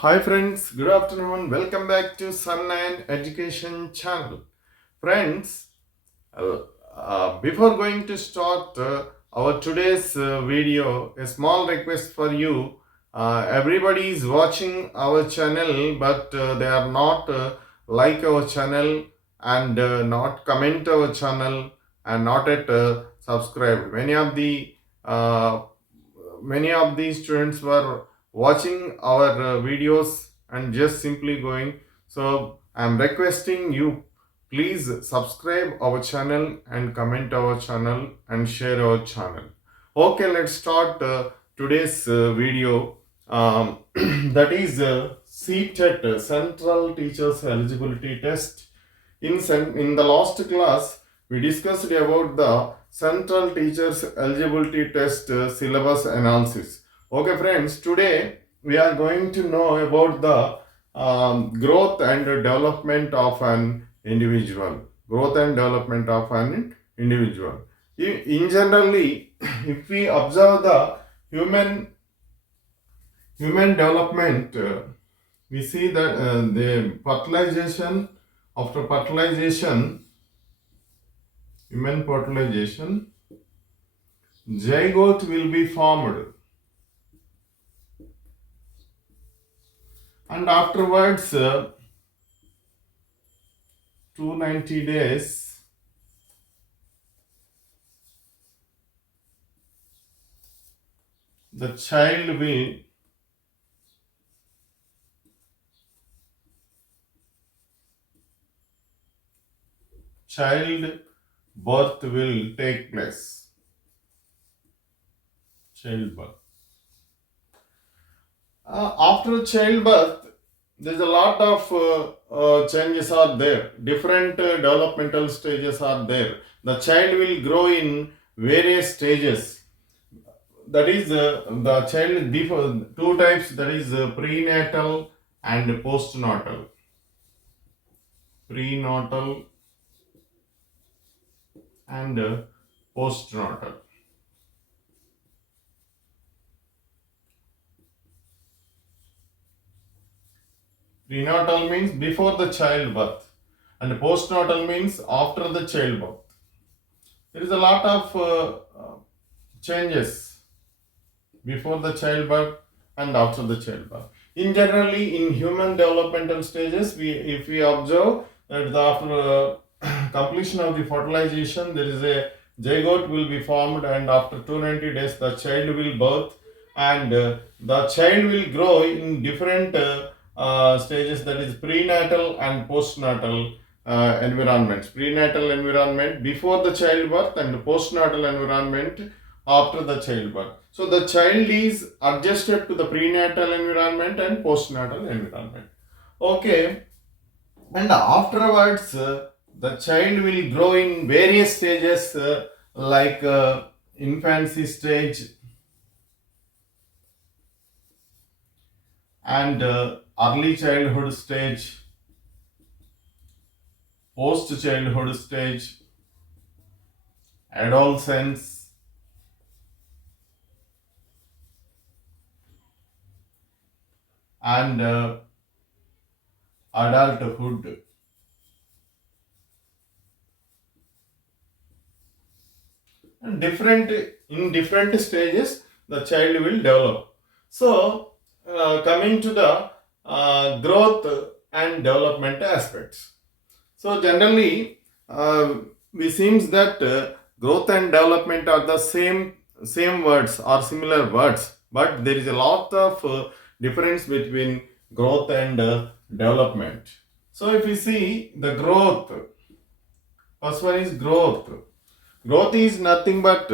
Hi friends, good afternoon. Welcome back to Sun and Education channel. Friends, uh, before going to start our today's video, a small request for you. Everybody is watching our channel, but they are not like our channel and not comment our channel and not yet subscribed. Uh, many of these students were watching our videos and just simply going. So I'm requesting you, please subscribe our channel and comment our channel and share our channel. Okay, let's start today's video. That is CTET, Central Teachers Eligibility Test. In the last class, we discussed about the Central Teachers Eligibility Test syllabus analysis. Okay, friends, today we are going to know about the growth and development of an individual. Growth and development of an individual. In generally, if we observe the human development, we see that the fertilization after fertilization, human fertilization, zygote will be formed, and afterwards 290 days the child birth will take place. Childbirth. After childbirth, there's a lot of changes are there. Different developmental stages are there. The child will grow in various stages. That is the child before two types. That is prenatal and postnatal. Prenatal and postnatal. Prenatal means before the childbirth, and postnatal means after the childbirth. There is a lot of changes before the childbirth and after the childbirth. In generally, in human developmental stages, if we observe that after completion of the fertilization, there is a zygote will be formed, and after 290 days, the child will birth, and the child will grow in different stages. That is prenatal and postnatal environments. Prenatal environment before the childbirth and postnatal environment after the childbirth. So the child is adjusted to the prenatal environment and postnatal environment. Okay, and afterwards the child will grow in various stages like infancy stage and early childhood stage, post childhood stage, adolescence, and adulthood. And different stages the child will develop. So coming to the growth and development aspects. So generally, we seems that growth and development are the same words or similar words, but there is a lot of difference between growth and development. So if we see the growth, first one is growth. Growth is nothing but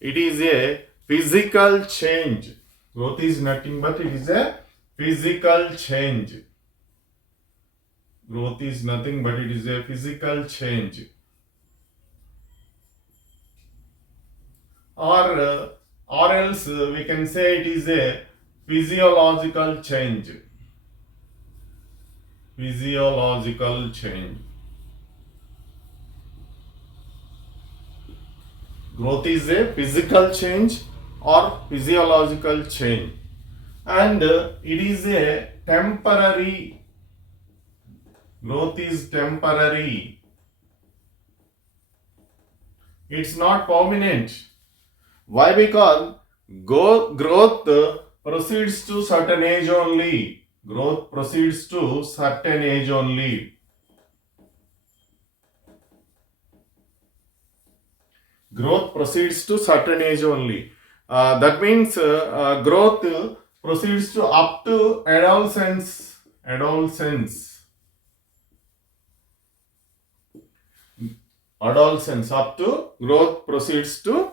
it is a physical change. Growth is nothing but it is a physical change. Growth is nothing but it is a physical change. Or else we can say it is a physiological change. Physiological change. Growth is a physical change or physiological change. and it is a temporary. Growth is temporary. It's not permanent. Why? Because growth proceeds to certain age only. Growth proceeds to certain age only. Growth proceeds to certain age only. That means growth proceeds to up to adolescence. Adolescence up to growth proceeds to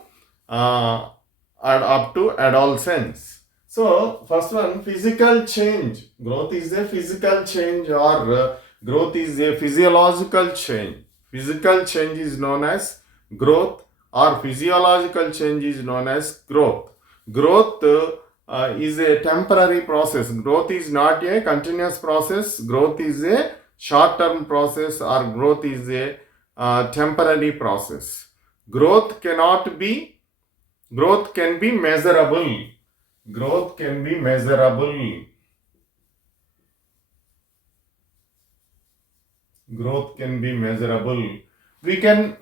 up to adolescence. So first one, physical change. Growth is a physical change, or growth is a physiological change. Physical change is known as growth, or physiological change is known as growth. Growth is a temporary process. Growth is not a continuous process. Growth is a short term process, or growth is a temporary process. Growth can be measurable. Growth can be measurable. Growth can be measurable. We will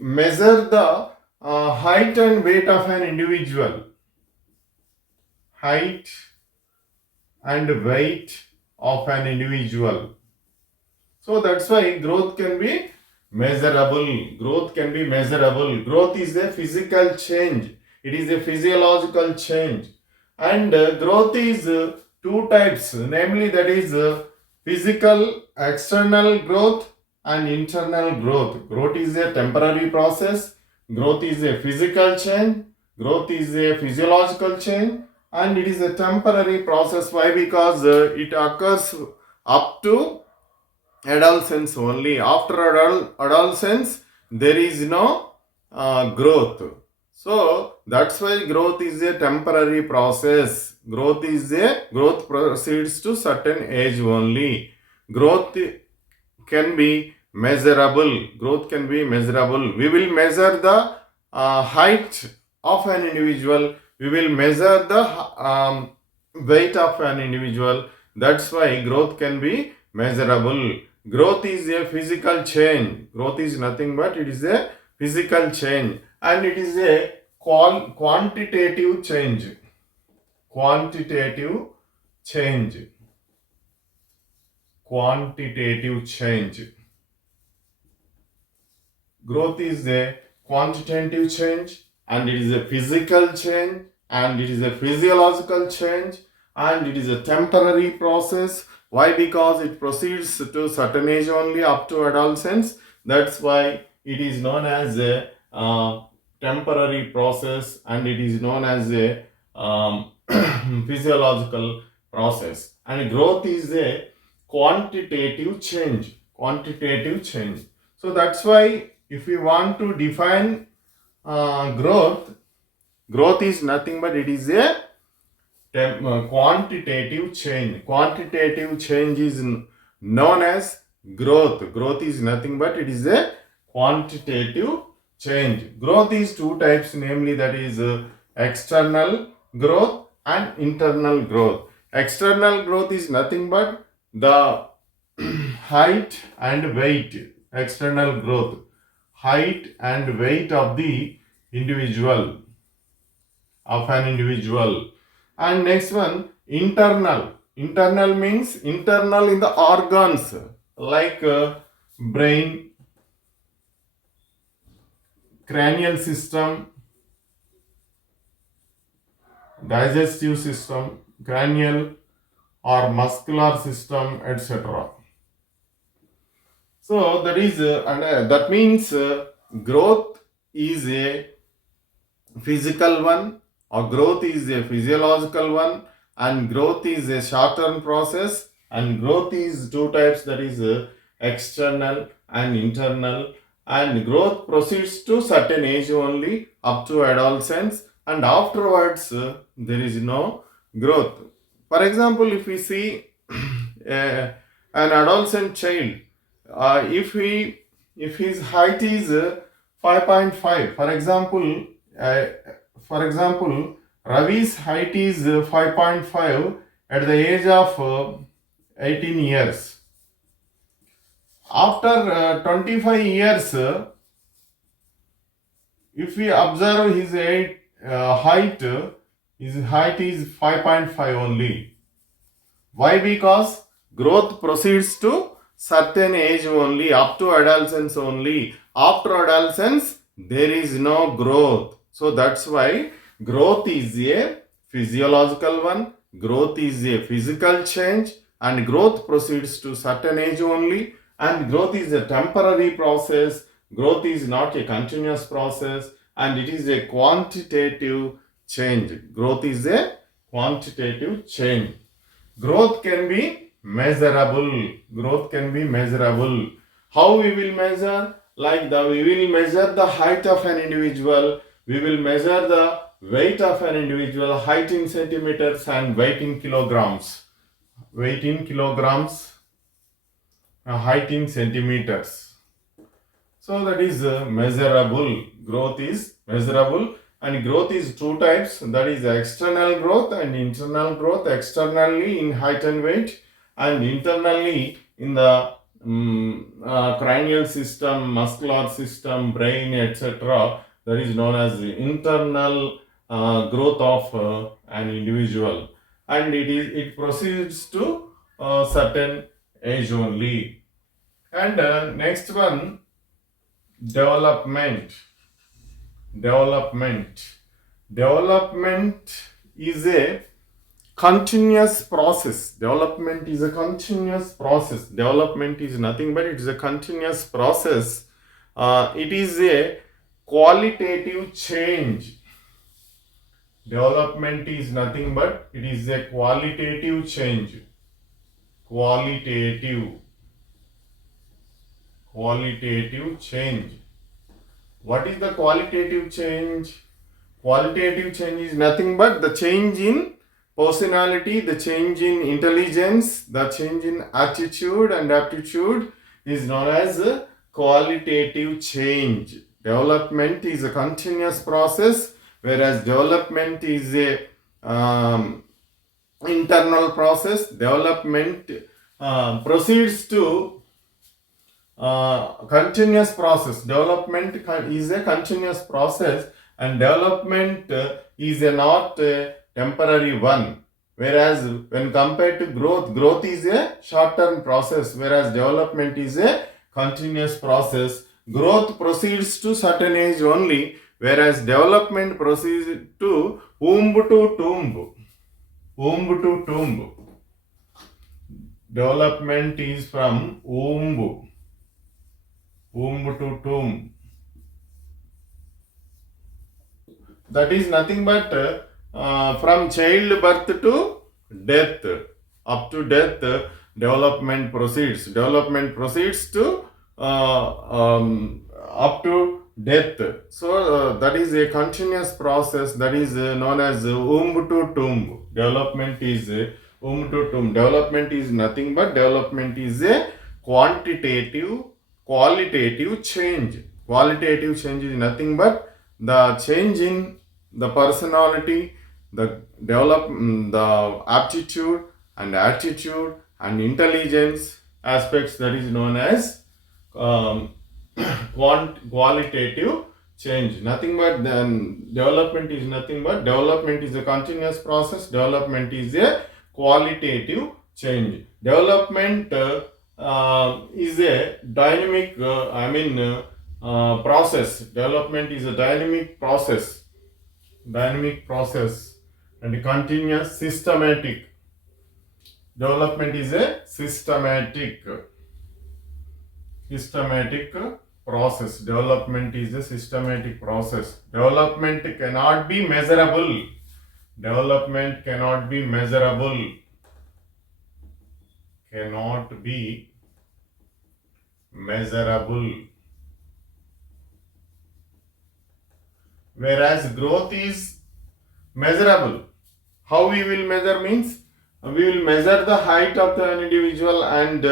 measure the height and weight of an individual. Height and weight of an individual. So that's why growth can be measurable. Growth can be measurable. Growth is a physical change. It is a physiological change. And growth is two types, namely that is physical external growth and internal growth. Growth is a temporary process. Growth is a physical change. Growth is a physiological change, and it is a temporary process. Why? Because it occurs up to adolescence only. After adolescence, there is no growth. So that's why growth is a temporary process. Growth proceeds to certain age only. Growth can be measurable. Growth can be measurable. We will measure the height of an individual. We will measure the weight of an individual. That's why growth can be measurable. Growth is a physical change. Growth is nothing but it is a physical change, and it is a quantitative change. Quantitative change. Quantitative change. Growth is a quantitative change, and it is a physical change, and it is a physiological change, and it is a temporary process. Why? Because it proceeds to certain age only, up to adolescence. That's why it is known as a temporary process, and it is known as a physiological process. And growth is a quantitative change. Quantitative change. So that's why if we want to define growth is nothing but it is a quantitative change. Quantitative change is known as growth. Growth is nothing but it is a quantitative change. Growth is two types, namely that is external growth and internal growth. External growth is nothing but the height and weight. External growth, height and weight of the individual, of an individual. And next one, internal. Internal means internal in the organs, like brain, cranial system, digestive system, cranial or muscular system, etc. So that is that means growth is a physical one, or growth is a physiological one, and growth is a short term process, and growth is two types, that is external and internal, and growth proceeds to certain age only, up to adolescence, and afterwards there is no growth. For example, if we see an adolescent child, if his height is 5.5, for example, Ravi's height is 5.5 at the age of 18 years. After 25 years, if we observe his height, his height is 5.5 only. Why? Because growth proceeds to certain age only, up to adolescence only. After adolescence, there is no growth. So that's why growth is a physiological one, growth is a physical change, and growth proceeds to certain age only, and growth is a temporary process. Growth is not a continuous process, and it is a quantitative change. Growth is a quantitative change. Growth can be measurable. Growth can be measurable. How we will measure? We will measure the height of an individual. We will measure the weight of an individual, height in centimeters and weight in kilograms. Weight in kilograms, height in centimeters. So that is measurable. Growth is measurable, and growth is two types. That is external growth and internal growth. Externally in height and weight, and internally in the cranial system, muscular system, brain, etc. That is known as the internal growth of an individual, and it proceeds to certain age only. And next one, development. Development is a continuous process. Development is a continuous process. Development is nothing but it is a continuous process. It is a qualitative change. Development is nothing but it is a qualitative change. Qualitative change. What is the qualitative change? Qualitative change is nothing but the change in personality, the change in intelligence, the change in attitude and aptitude is known as a qualitative change. Development is a continuous process, whereas development is a internal process. Development proceeds to continuous process. Development is a continuous process, and development is a not a temporary one. Whereas when compared to growth is a short-term process, whereas development is a continuous process. Growth proceeds to certain age only, whereas development proceeds to womb to tomb. Womb to tomb. Development is from womb to tomb. That is nothing but from childbirth to death. Up to death, development proceeds. Development proceeds to up to death. So that is a continuous process. That is known as womb to tomb. Development is womb to tomb. Development is nothing but development is a qualitative change. Qualitative change is nothing but the change in the personality, the the aptitude and attitude and intelligence aspects, that is known as qualitative change. Nothing but then development is nothing but development is a continuous process. Development is a qualitative change. Development is a dynamic process. Development is a dynamic process and continuous systematic. Development is a systematic process. Development is a systematic process. Development cannot be measurable. Development cannot be measurable. Cannot be measurable. Whereas growth is measurable. How we will measure means we will measure the height of an individual and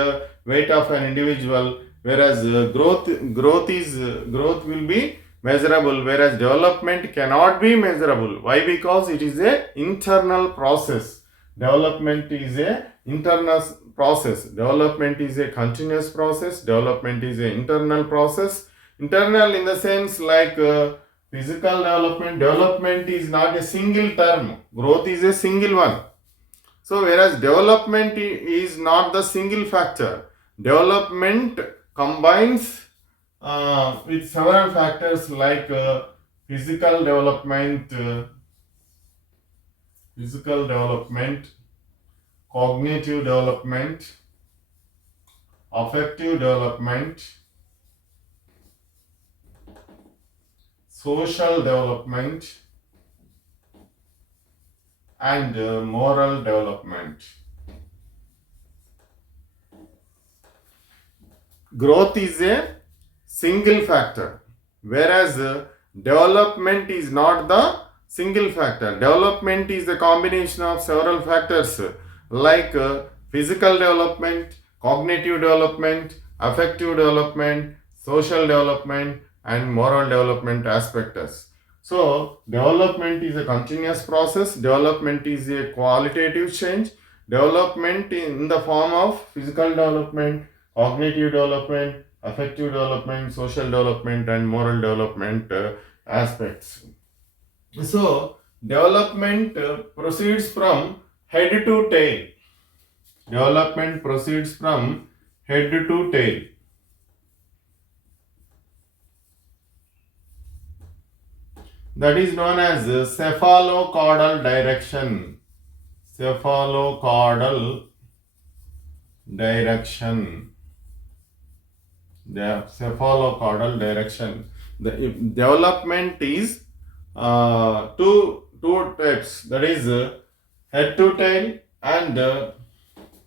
weight of an individual, whereas growth will be measurable, whereas development cannot be measurable. Why? Because it is a internal process. Development is a internal process. Development is a continuous process. Development is an internal process. Internal in the sense like physical development. Development is not a single term. Growth is a single one. So whereas development is not the single factor. Development combines with several factors like physical development, cognitive development, affective development, social development, and moral development. Growth is a single factor, whereas development is not the single factor. Development is a combination of several factors like physical development, cognitive development, affective development, social development, and moral development aspects. So, development is a continuous process. Development is a qualitative change. Development in the form of physical development, cognitive development, affective development, social development, and moral development aspects. So, development proceeds from head to tail. Development proceeds from head to tail. That is known as cephalocaudal direction. Cephalocaudal direction. The cephalocaudal direction. The development is two types. That is head to tail and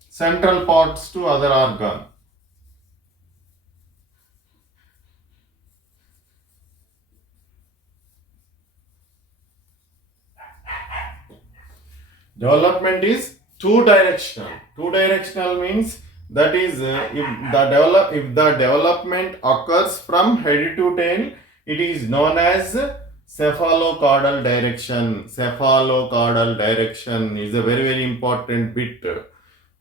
central parts to other organ. Development is two directional. Two directional means that is if the development occurs from head to tail, it is known as cephalocaudal direction. Cephalocaudal direction is a very important bit.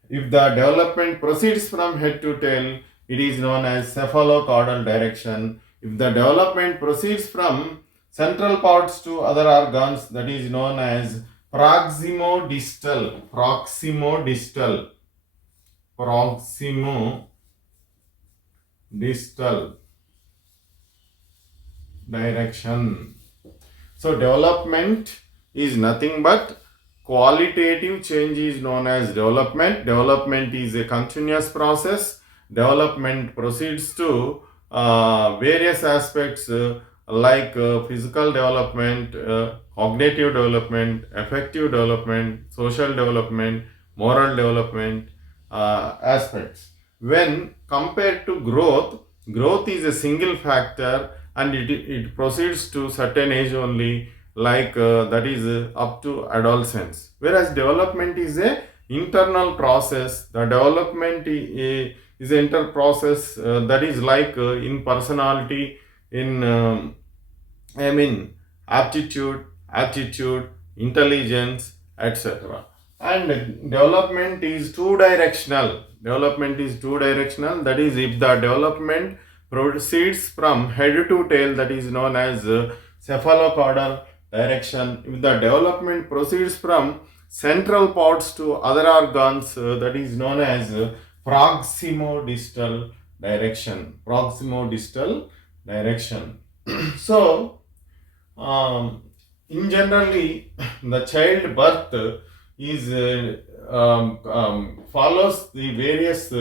If the development proceeds from head to tail, it is known as cephalocaudal direction. If the development proceeds from central parts to other organs, that is known as proximodistal direction. So development is nothing but qualitative change is known as development. Development is a continuous process. Development proceeds to various aspects like physical development, cognitive development, affective development, social development, moral development aspects. When compared to growth, growth is a single factor and it proceeds to certain age only, like that is up to adolescence. Whereas development is a internal process. The development is an inter process that is like in personality, in aptitude, attitude, intelligence, etc. And development is two directional. That is, if the development proceeds from head to tail, that is known as cephalocaudal direction. If the development proceeds from central parts to other organs, that is known as proximodistal direction. So, in generally, the child birth is follows the various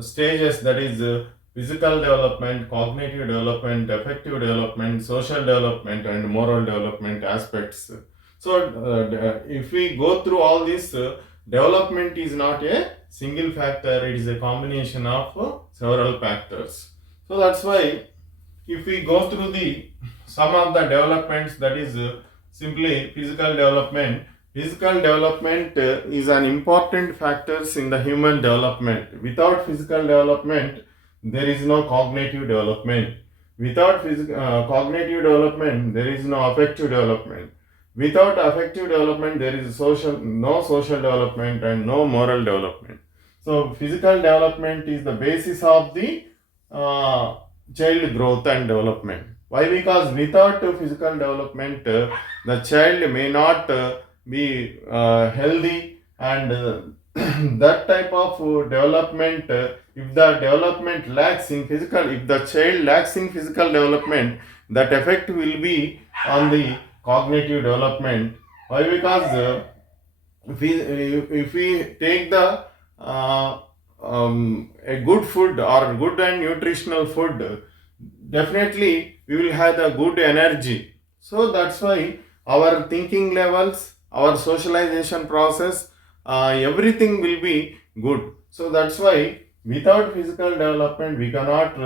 stages, that is physical development, cognitive development, affective development, social development, and moral development aspects. So, if we go through all this, development is not a single factor, it is a combination of several factors. So, that's why if we go through the some of the developments, that is simply physical development. Physical development is an important factor in the human development. Without physical development, there is no cognitive development. Without cognitive development, there is no affective development. Without affective development, there is no social development and no moral development. So, physical development is the basis of the uh, child growth and development. Why? Because without physical development, the child may not be healthy, and that type of development, if the development lacks in physical, if the child lacks in physical development, that effect will be on the cognitive development. Why? Because if we take the a good food or good and nutritional food, definitely we will have the good energy. So that's why our thinking levels, our socialization process, everything will be good. So that's why without physical development we cannot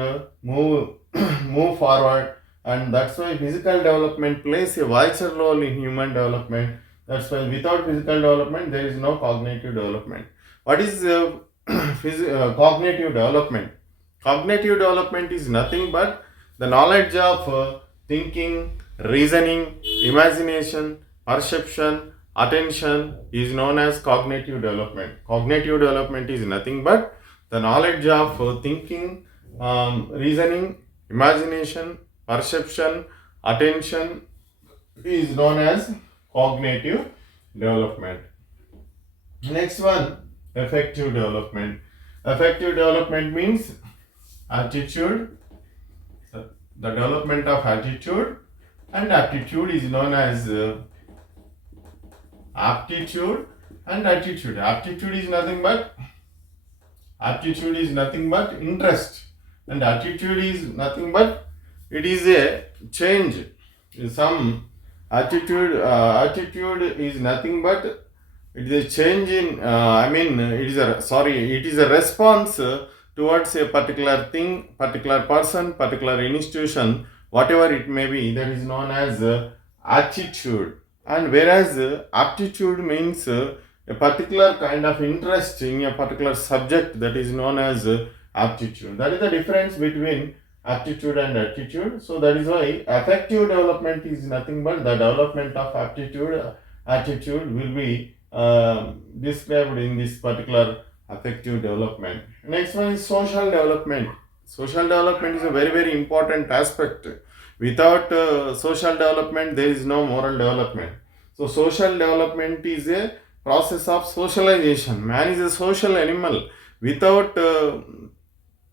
move move forward, and that's why physical development plays a vital role in human development. That's why without physical development there is no cognitive development. What is cognitive development? Cognitive development is nothing but the knowledge of thinking, reasoning, imagination, perception, attention is known as cognitive development. Cognitive development is nothing but the knowledge of thinking, reasoning, imagination, perception, attention is known as cognitive development. Next one, effective development. Effective development means attitude, the development of attitude, and aptitude is known as aptitude and attitude. Aptitude is nothing but interest, and attitude is nothing but it is a change. Some attitude is nothing but it is a change in. It is a response towards a particular thing, particular person, particular institution, whatever it may be. That is known as attitude. And whereas aptitude means a particular kind of interest in a particular subject, that is known as aptitude. That is the difference between aptitude and attitude. So that is why effective development is nothing but the development of aptitude. Attitude will be described in this particular effective development. Next one is social development. Social development is a very, very important aspect. Without social development, there is no moral development. So, social development is a process of socialization. Man is a social animal. Without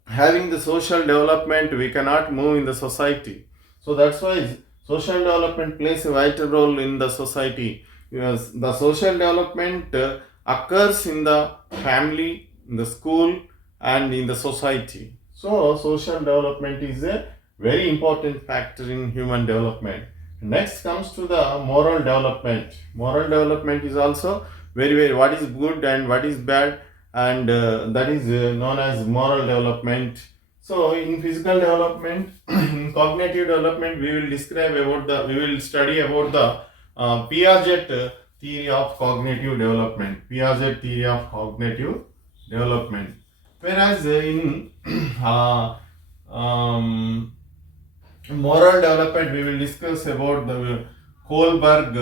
having the social development, we cannot move in the society. So, that's why social development plays a vital role in the society. Yes, the social development occurs in the family, in the school, and in the society. So, social development is a very important factor in human development. Next comes to the moral development. Moral development is also very, very what is good and what is bad, and that is known as moral development. So, in physical development, in cognitive development, we will study about the Piaget theory of cognitive development. Piaget theory of cognitive development. Whereas in moral development, we will discuss about the Kohlberg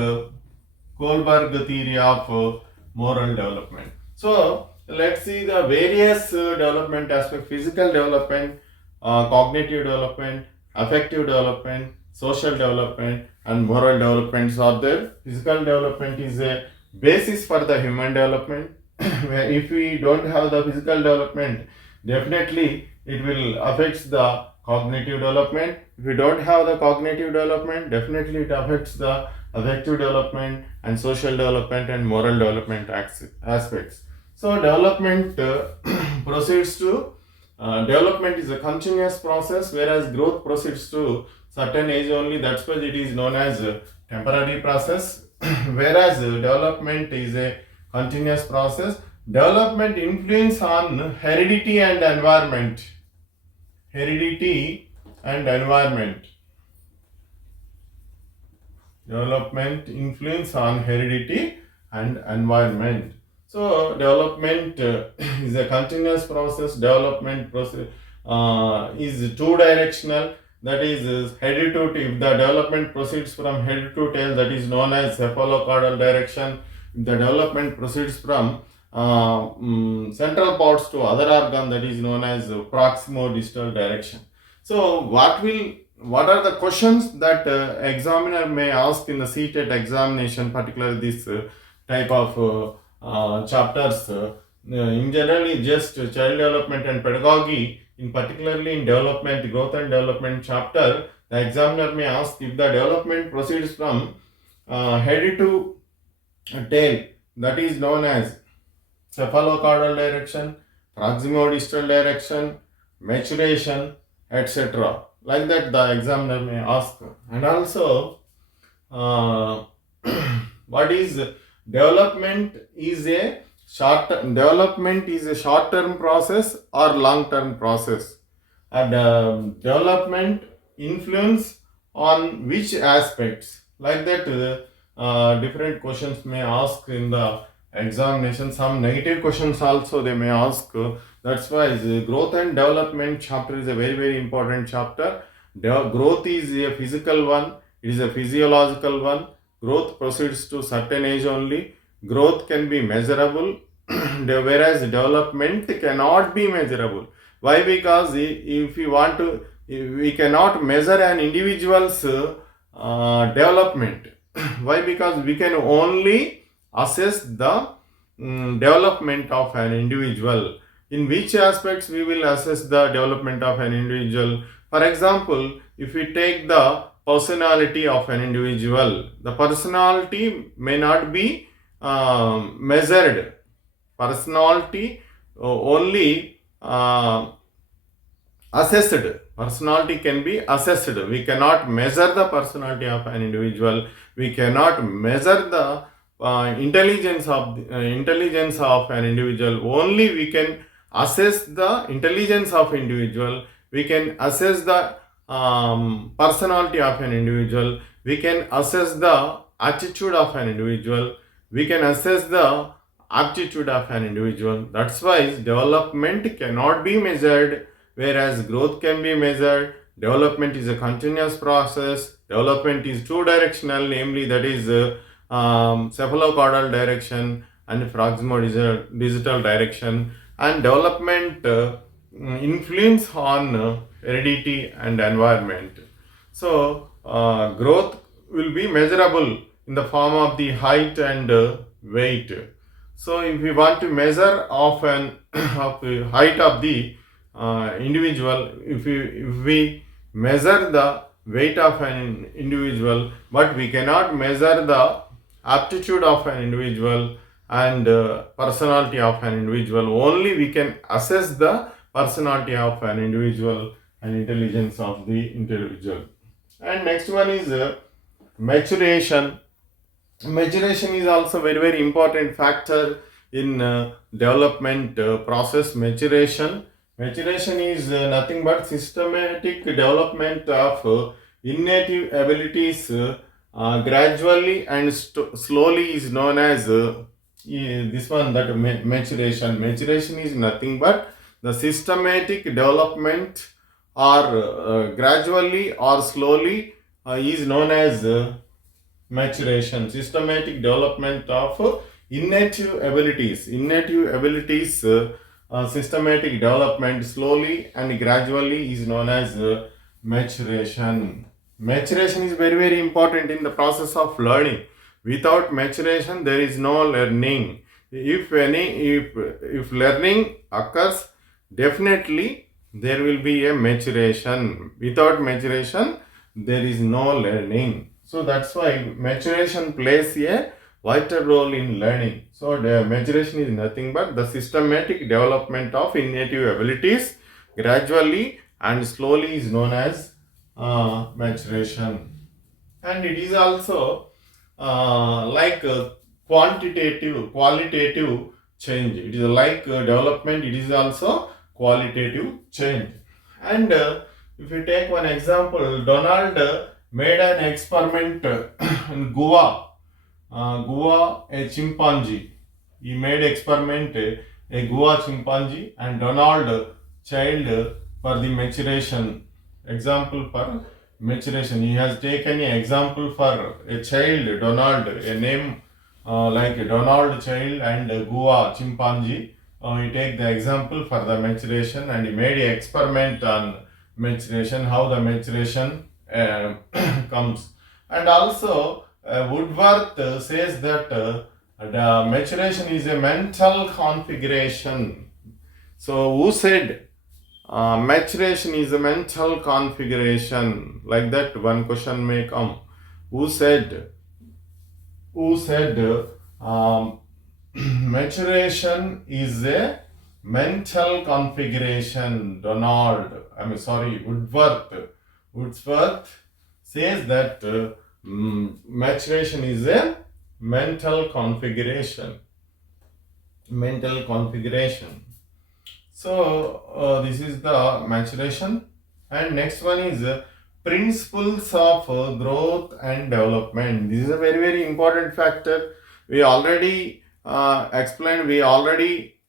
theory of moral development. So let's see the various development aspects: physical development, cognitive development, affective development, social development, and moral developments are there. Physical development is a basis for the human development. Where if we don't have the physical development, definitely it will affect the cognitive development. If we don't have the cognitive development, definitely it affects the affective development and social development and moral development aspects. So development proceeds to development is a continuous process, whereas growth proceeds to certain age only. That's why it is known as a temporary process. Whereas development is a continuous process. Development influence on heredity and environment. Heredity and environment. Development influence on heredity and environment. So development is a continuous process. Development process is two directional. that is head to tail. If the development proceeds from head to tail, that is known as cephalocaudal direction. If the development proceeds from central parts to other organ, that is known as proximo-distal direction. So what are the questions that examiner may ask in the CTET examination, particularly this type of chapters? In generally, just child development and pedagogy, in particularly in development, growth and development chapter, the examiner may ask if the development proceeds from head to tail, that is known as cephalocaudal direction, proximo-distal direction, maturation, etc. Like that, the examiner may ask. And also, uh, what is development? Is a short term process or long term process, and development influence on which aspects, like that different questions may ask in the examination. Some negative questions also they may ask. That's why the growth and development chapter is a very important chapter. Growth is a physical one, it is a physiological one. Growth proceeds to certain age only. Growth can be measurable whereas development cannot be measurable. Why? Because if we want to, if we cannot measure an individual's development. Why? Because we can only assess the development of an individual. In which aspects we will assess the development of an individual? For example, if we take the personality of an individual, the personality may not be measured. Personality only assessed. Personality can be assessed. We cannot measure the personality of an individual. We cannot measure the intelligence of an individual. Only we can assess the intelligence of individual. We can assess the personality of an individual. We can assess the attitude of an individual. We can assess the aptitude of an individual. That's why development cannot be measured, whereas growth can be measured. Development is a continuous process. Development is two directional, namely that is cephalocaudal direction and proximo-distal direction. And development influence on heredity and environment. So growth will be measurable in the form of the height and weight. So if we want to measure of the height of the individual, if we measure the weight of an individual, but we cannot measure the aptitude of an individual and personality of an individual. Only we can assess the personality of an individual and intelligence of the individual. And next one is maturation. Maturation is also very important factor in development process. Maturation is nothing but systematic development of innate abilities gradually and slowly is known as this one, that maturation. Maturation is nothing but the systematic development or gradually or slowly is known as maturation. Systematic development of innate abilities. Systematic development slowly and gradually is known as maturation. Maturation is very important in the process of learning. Without maturation there is no learning. If learning occurs, definitely there will be a maturation. Without maturation there is no learning. So that's why maturation plays a vital role in learning. So the maturation is nothing but the systematic development of innate abilities gradually and slowly is known as maturation. And it is also like qualitative change. It is like development, it is also qualitative change. And if you take one example, Donald made an experiment in Goa, a chimpanzee. He made experiment a Goa chimpanzee and Donald child for the maturation. Example for maturation. He has taken an example for a child, Donald, a name like Donald child and Gua chimpanzee. He take the example for the maturation and he made an experiment on maturation, how the maturation comes. And also, Woodworth says that the maturation is a mental configuration. So, who said maturation is a mental configuration? Like that, one question may come. Who said? Who said maturation is a mental configuration? Woodworth. Woodworth says that maturation is a mental configuration. Mental configuration. So this is the maturation, and next one is principles of growth and development. This is a very important factor. We already explained. We already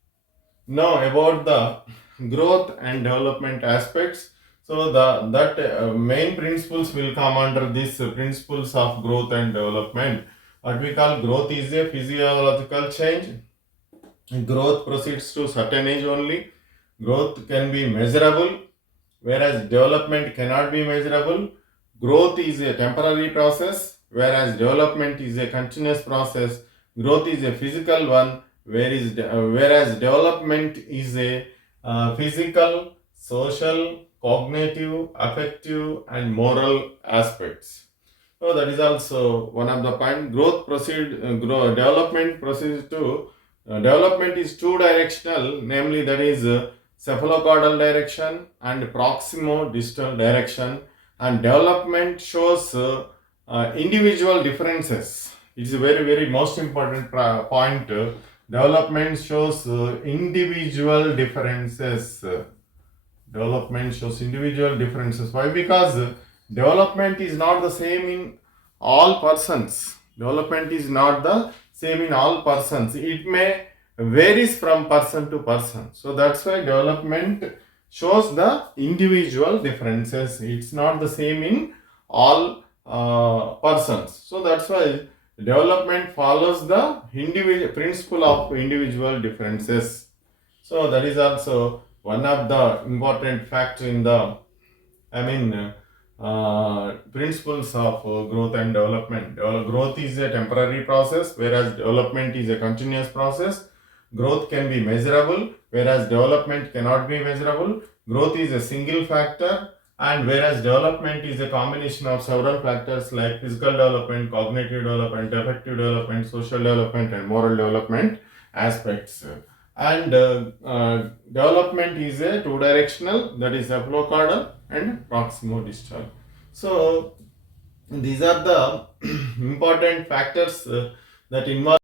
know about the growth and development aspects. So the that main principles will come under this principles of growth and development. What we call growth is a physiological change. Growth proceeds to certain age only. Growth can be measurable, whereas development cannot be measurable. Growth is a temporary process, whereas development is a continuous process. Growth is a physical one, whereas development is a physical, social, cognitive, affective, and moral aspects. So that is also one of the point. Development proceeds to development is two directional, namely that is cephalocaudal direction and proximo-distal direction, and development shows individual differences. It is a very most important point. Development shows individual differences. Development shows individual differences. Why? Because development is not the same in all persons. Development is not the same in all persons. It may varies from person to person. So that's why development shows the individual differences. It's not the same in all persons. So that's why development follows the individual principle of individual differences. So that is also one of the important factor in the principles of growth and development. Growth is a temporary process, whereas development is a continuous process. Growth can be measurable, whereas development cannot be measurable. Growth is a single factor, and whereas development is a combination of several factors like physical development, cognitive development, affective development, social development, and moral development aspects. And development is a two directional, that is cephalocaudal and proximo-distal. So these are the important factors that involve